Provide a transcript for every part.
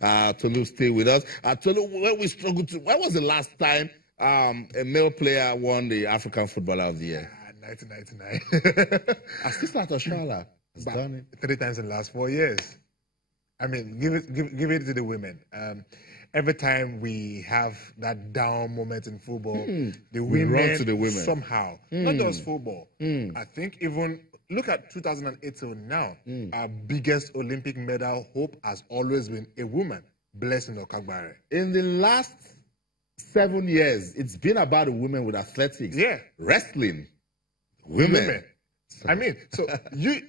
Tolu, stay with us. Tolu, when we struggled to, when was the last time a male player won the African Footballer of the Year? 1999. Assistant Oshala has done it 3 times in the last 4 years. I mean, give it to the women. Every time we have that down moment in football, the women run to the women somehow, not just football. I think even look at 2008 till now, our biggest Olympic medal hope has always been a woman, Blessing Okagbare. In the last 7 years, it's been about the women with athletics. Yeah. Wrestling. Women. I mean, so you...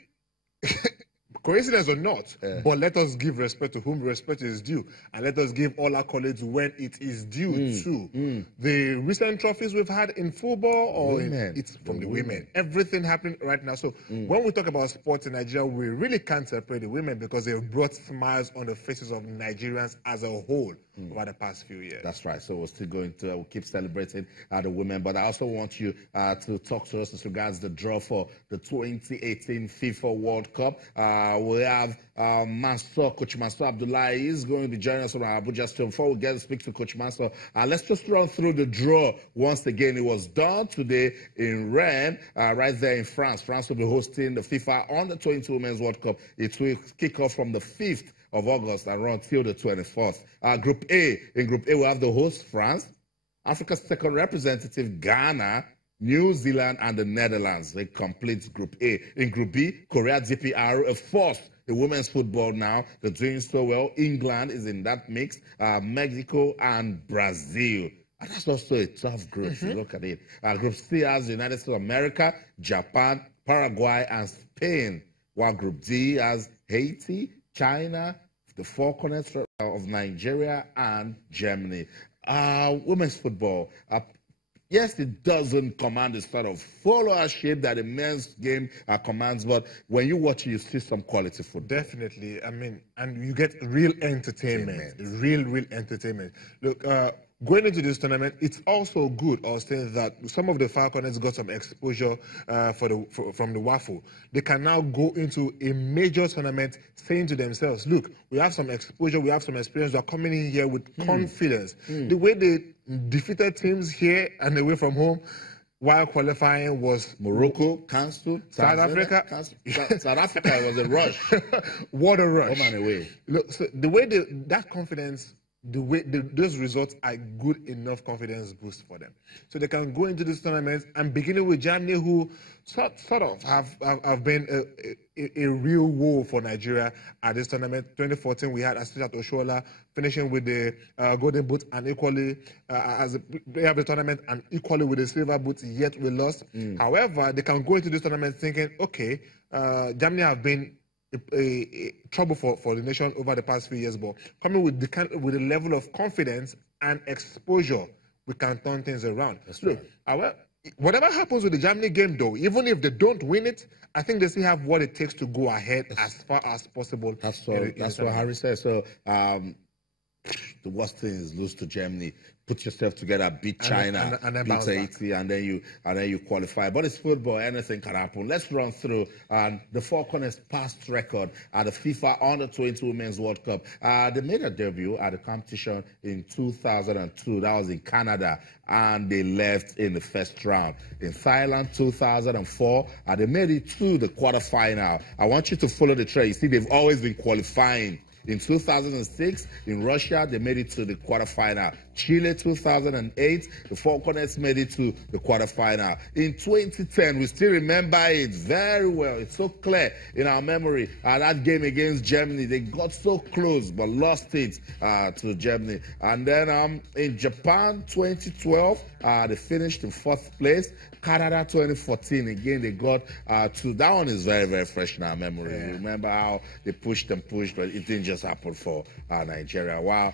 Coincidence or not, but let us give respect to whom respect is due, and let us give all accolades when it is due too. The recent trophies we've had in football, or it's from the women. Everything happening right now. So when we talk about sports in Nigeria, we really can't separate the women because they've brought smiles on the faces of Nigerians as a whole over the past few years. That's right. So we're still going to we'll keep celebrating the women, but I also want you to talk to us as regards the draw for the 2018 FIFA World Cup. We have Coach Mansour Abdullahi is going to be joining us from Abuja Stadium. Before we get to speak to Coach Mansour, let's just run through the draw once again. It was done today in Rennes, right there in France. France will be hosting the FIFA Under-22 Women's World Cup. It will kick off from the 5th of August and run till the 24th. Group A. In Group A, we have the host, France, Africa's second representative, Ghana, New Zealand, and the Netherlands. They complete Group A. In Group B, Korea, DPR, a fourth. The women's football now, they're doing so well. England is in that mix, Mexico and Brazil. And that's also a tough group. Look at it. Group C has the United States of America, Japan, Paraguay, and Spain. While Group D has Haiti, China, the four corners of Nigeria, and Germany. Women's football. Yes, it doesn't command the sort of followership that the men's game commands, but when you watch it, you see some quality football. Definitely. I mean, and you get real entertainment. Real entertainment. Look, going into this tournament, it's also good, I was saying, that some of the Falconers got some exposure from the Waffle. They can now go into a major tournament saying to themselves, look, we have some exposure, we have some experience, we're coming in here with confidence. The way they defeated teams here and away from home while qualifying was... Morocco cancelled. South Africa cancelled. South Africa was a rush. What a rush. Home and away. Look, so the way that confidence... those results are good enough confidence boost for them. So they can go into this tournament, and beginning with Germany, who sort of have been a real woe for Nigeria at this tournament. 2014, we had Assistant Oshola finishing with the golden boot, and equally as a player of the tournament, and equally with the silver boot, yet we lost. However, they can go into this tournament thinking, okay, Germany have been a trouble for the nation over the past few years, but coming with the level of confidence and exposure, we can turn things around. Look, whatever happens with the Germany game, though, even if they don't win it, I think they still have what it takes to go ahead as far as possible. That's what Harry says. So the worst thing is lose to Germany. Put yourself together, beat China, beat Haiti, and then you qualify. But it's football; anything can happen. Let's run through the four corners past record at the FIFA Under-22 Women's World Cup. They made a debut at the competition in 2002. That was in Canada, and they left in the first round. In Thailand, 2004, they made it to the quarterfinal. I want you to follow the trail. You see, they've always been qualifying. In 2006, in Russia, they made it to the quarterfinal. Chile, 2008, the four corners made it to the quarterfinal. In 2010, we still remember it very well. It's so clear in our memory. That game against Germany, they got so close but lost it to Germany. And then in Japan, 2012, they finished in 4th place. Canada 2014, again, they got to, that one is very, very fresh in our memory. Yeah. Remember how they pushed, but it didn't just happen for Nigeria. While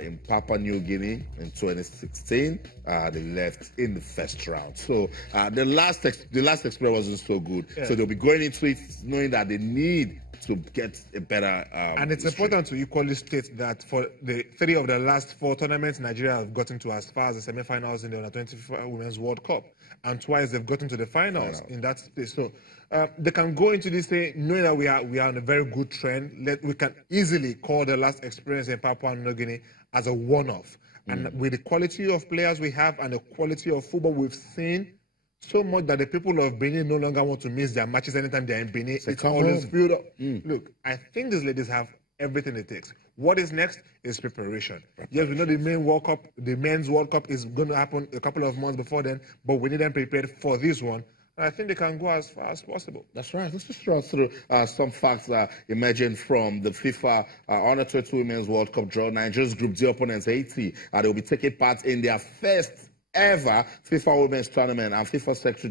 in Papua New Guinea in 2016, they left in the first round. So the last experience wasn't so good. Yeah. So they'll be going into it knowing that they need to get a better. And it's history. important to equally state that for the 3 of the last 4 tournaments, Nigeria have gotten to as far as the semi-finals in the Under-20 Women's World Cup, and twice they've gotten to the finals in that space. So they can go into this thing knowing that we are on a very good trend. We can easily call the last experience in Papua New Guinea as a one-off. And with the quality of players we have and the quality of football we've seen, so much that the people of Benin no longer want to miss their matches anytime they're in Benin. It's always filled up. Look, I think these ladies have everything it takes. What is next is preparation. Yes, we know the men's World Cup is going to happen a couple of months before then, but we need them prepared for this one. And I think they can go as far as possible. That's right. Let's just run through some facts emerging from the FIFA Under-20 Women's World Cup draw. Nigeria's Group D opponents, Haiti, they will be taking part in their first ever FIFA Women's Tournament, and FIFA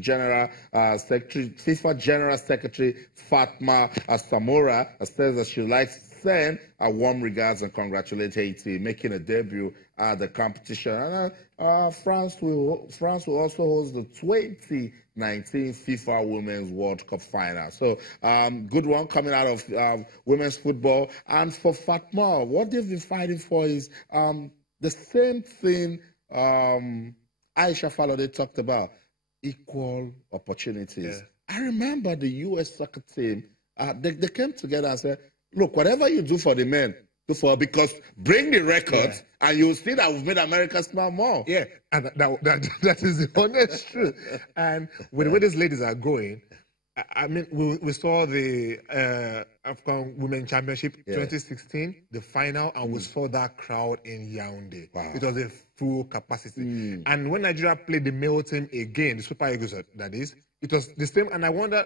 General Secretary Fatma Samora says that she would like to send warm regards and congratulate Haiti making a debut at the competition. And France will also host the 2019 FIFA Women's World Cup final. So good one coming out of women's football. And for Fatma, what they've been fighting for is the same thing Aisha Falode talked about, equal opportunities. Yeah. I remember the U.S. soccer team, they came together and said, look, whatever you do for the men, do for, because bring the records and you'll see that we've made America smile more. Yeah, and that is the honest truth. And with the way these ladies are going, I mean, we saw the African Women Championship 2016, the final, and we saw that crowd in Yaoundé. Wow. It was a full capacity. And when Nigeria played the male team again, the Super Eagles, that is, it was the same. And I wondered,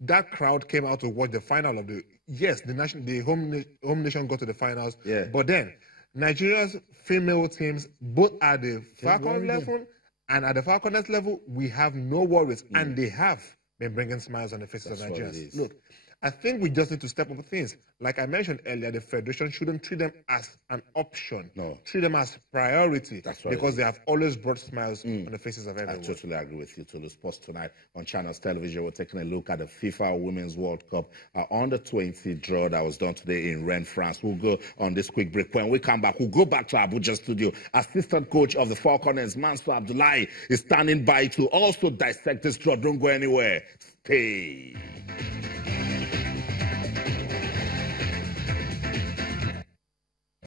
that crowd came out to watch the final of the. Yes, the home nation got to the finals. Yeah. But then Nigeria's female teams, both at the Falcon level and at the Falconets level, we have no worries, and they have been bringing smiles on the faces of Nigerians. Look, I think we just need to step up things. Like I mentioned earlier, the Federation shouldn't treat them as an option. No. Treat them as priority. That's right. Because they have always brought smiles on the faces of everyone. I totally agree with you. To the sports tonight on Channels Television, we're taking a look at the FIFA Women's World Cup Under-20 draw that was done today in Rennes, France. We'll go on this quick break. When we come back, we'll go back to Abuja studio. Assistant coach of the Falconers, Mansour Abdullahi, is standing by to also dissect this draw. Don't go anywhere. Stay.